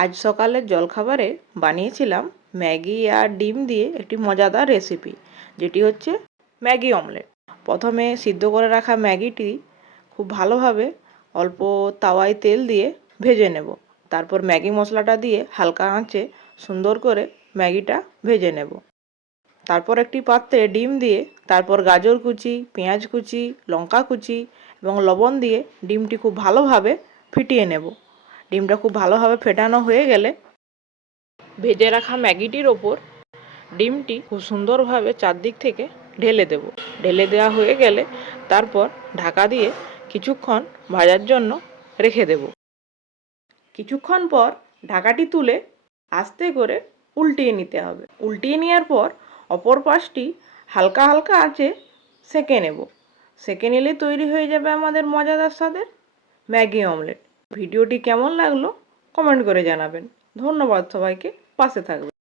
আজ সকালের জলখাবারে বানিয়েছিলাম ম্যাগি আর ডিম দিয়ে একটি মজাদার রেসিপি, যেটি হচ্ছে ম্যাগি অমলেট। প্রথমে সিদ্ধ করে রাখা ম্যাগিটি খুব ভালোভাবে অল্প তাওয়ায় তেল দিয়ে ভেজে নেব। তারপর ম্যাগি মশলাটা দিয়ে হালকা আঁচে সুন্দর করে ম্যাগিটা ভেজে নেব। তারপর একটি পাত্রে ডিম দিয়ে, তারপর গাজর কুচি, পেঁয়াজ কুচি, লঙ্কা কুচি এবং লবণ দিয়ে ডিমটি খুব ভালোভাবে ফিটিয়ে নেব। ডিমটা খুব ভালোভাবে ফেটানো হয়ে গেলে ভেজে রাখা ম্যাগিটির ওপর ডিমটি খুব সুন্দরভাবে চারদিক থেকে ঢেলে দেব। ঢেলে দেওয়া হয়ে গেলে তারপর ঢাকা দিয়ে কিছুক্ষণ ভাজার জন্য রেখে দেব। কিছুক্ষণ পর ঢাকাটি তুলে আস্তে করে উল্টিয়ে নিতে হবে। উল্টিয়ে নেওয়ার পর অপর পাশটি হালকা হালকা আঁচে সেঁকে নেব। সেঁকে নিলে তৈরি হয়ে যাবে আমাদের মজাদার স্বাদের ম্যাগি অমলেট। ভিডিওটি কেমন লাগলো কমেন্ট করে জানাবেন। ধন্যবাদ সবাইকে, পাশে থাকবেন।